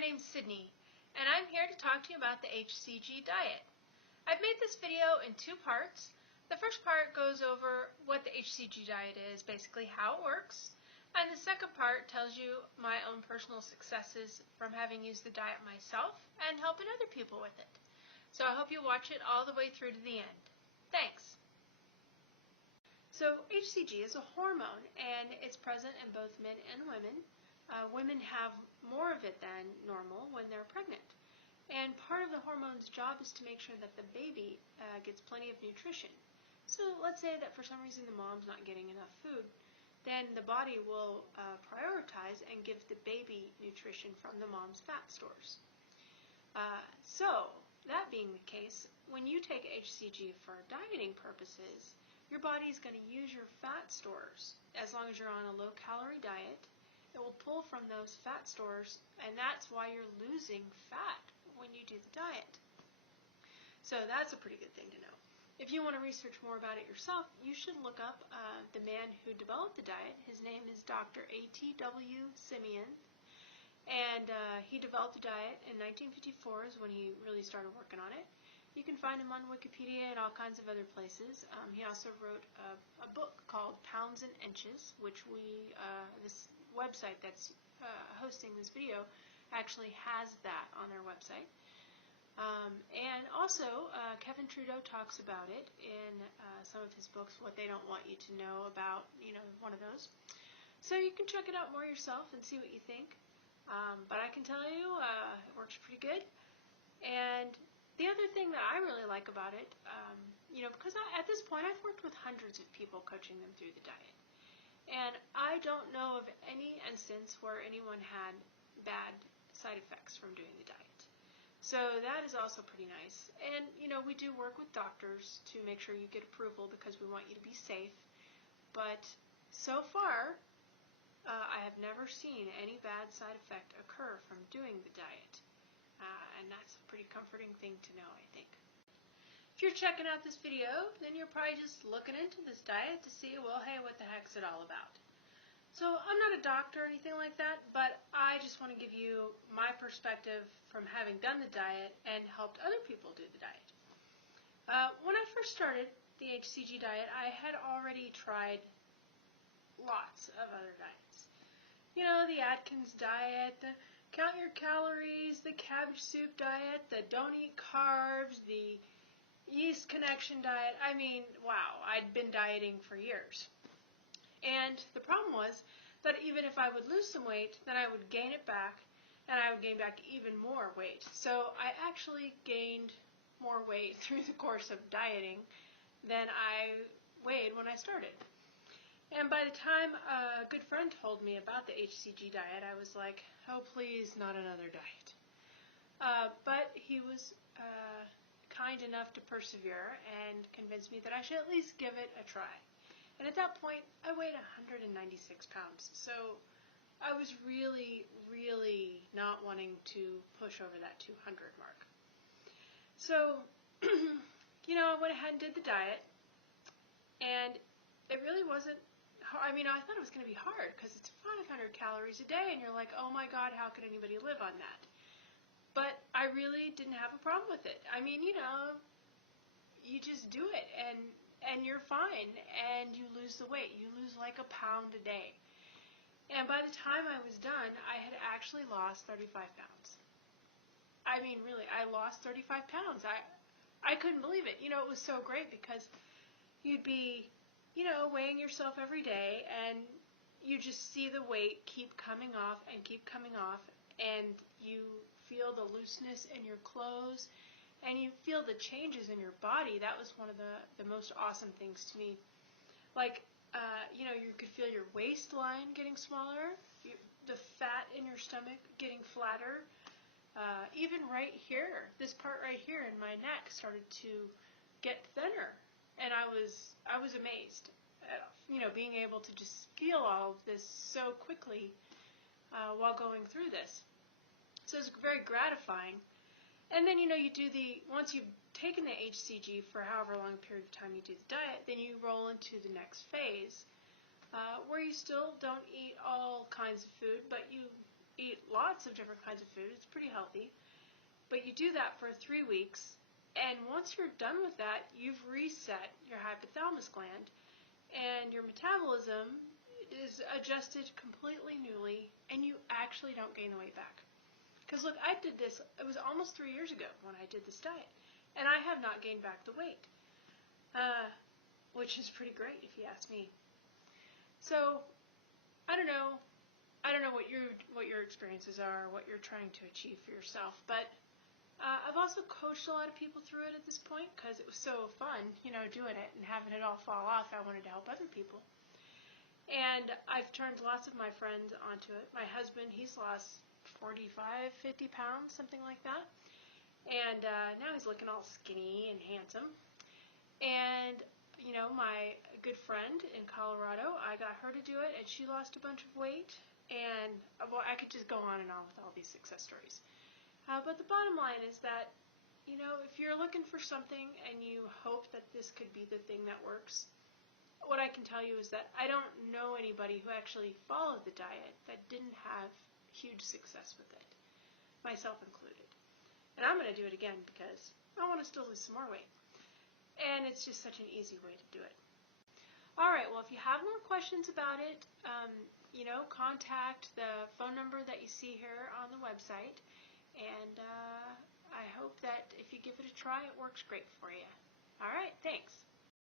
name's Sydney, and I'm here to talk to you about the HCG diet. I've made this video in two parts. The first part goes over what the HCG diet is, basically how it works, and the second part tells you my own personal successes from having used the diet myself and helping other people with it. So I hope you watch it all the way through to the end. Thanks! So HCG is a hormone, and it's present in both men and women. Women have more of it than normal when they're pregnant. And part of the hormone's job is to make sure that the baby gets plenty of nutrition. So let's say that for some reason the mom's not getting enough food, then the body will prioritize and give the baby nutrition from the mom's fat stores. So that being the case, when you take HCG for dieting purposes, your body is going to use your fat stores. As long as you're on a low-calorie diet, it will pull from those fat stores, and that's why you're losing fat when you do the diet. So that's a pretty good thing to know. If you want to research more about it yourself, you should look up the man who developed the diet. His name is Dr. A.T.W. And he developed the diet in 1954 is when he really started working on it. You can find him on Wikipedia and all kinds of other places. He also wrote a book called Pounds and Inches, which this website that's hosting this video actually has that on their website. And also, Kevin Trudeau talks about it in some of his books, What They Don't Want You to Know About, one of those. So you can check it out more yourself and see what you think. But I can tell you, it works pretty good. And the other thing that I really like about it, because at this point I've worked with hundreds of people coaching them through the diet. And I don't know of any instance where anyone had bad side effects from doing the diet. So that is also pretty nice. And, we do work with doctors to make sure you get approval because we want you to be safe. But so far, I have never seen any bad side effect occur from doing the diet. And that's a pretty comforting thing to know, I think. If you're checking out this video, then you're probably just looking into this diet to see, well, hey, what the heck's it all about? So I'm not a doctor or anything like that, but I just want to give you my perspective from having done the diet and helped other people do the diet. When I first started the HCG diet, I had already tried lots of other diets. The Atkins diet, the count your calories, the cabbage soup diet, the don't eat carbs, the yeast connection diet. I mean, wow, I'd been dieting for years. And the problem was that even if I would lose some weight, then I would gain it back, and I would gain back even more weight. So I actually gained more weight through the course of dieting than I weighed when I started. And by the time a good friend told me about the HCG diet, I was like, oh, please, not another diet. But he was kind enough to persevere and convince me that I should at least give it a try. And at that point, I weighed 196 pounds. So I was really, really not wanting to push over that 200 mark. So, I went ahead and did the diet, and it really wasn't hard. I thought it was going to be hard because it's 500 calories a day, and you're like, oh my God, how could anybody live on that? But I really didn't have a problem with it. You just do it, and you're fine, and you lose the weight. You lose like a pound a day. And by the time I was done, I had actually lost 35 pounds. Really, I lost 35 pounds. I couldn't believe it. It was so great because you'd be, weighing yourself every day, and you just see the weight keep coming off and keep coming off, and you feel the looseness in your clothes, and you feel the changes in your body. That was one of the most awesome things to me. Like, you could feel your waistline getting smaller, the fat in your stomach getting flatter. Even right here, this part right here in my neck started to get thinner, and I was amazed at, being able to just feel all of this so quickly while going through this. So it's very gratifying. And then, once you've taken the HCG for however long a period of time you do the diet, then you roll into the next phase where you still don't eat all kinds of food, but you eat lots lots of different kinds of food. It's pretty healthy. But you do that for 3 weeks, and once you're done with that, you've reset your hypothalamus gland, and your metabolism is adjusted completely newly, and you actually don't gain the weight back. Because look, I did this, it was almost 3 years ago when I did this diet, and I have not gained back the weight, which is pretty great if you ask me. So, I don't know what your experiences are, what you're trying to achieve for yourself, but I've also coached a lot of people through it at this point because it was so fun, doing it and having it all fall off. I wanted to help other people. And I've turned lots of my friends onto it. My husband, he's lost 45, 50 pounds, something like that. And now he's looking all skinny and handsome. And, my good friend in Colorado, I got her to do it, and she lost a bunch of weight. And, well, I could just go on and on with all these success stories. But the bottom line is that, if you're looking for something and you hope that this could be the thing that works, what I can tell you is that I don't know anybody who actually followed the diet that didn't have huge success with it, myself included. And I'm going to do it again because I want to still lose some more weight. And it's just such an easy way to do it. All right, well, if you have more questions about it, contact the phone number that you see here on the website. And I hope that if you give it a try, it works great for you. All right, thanks.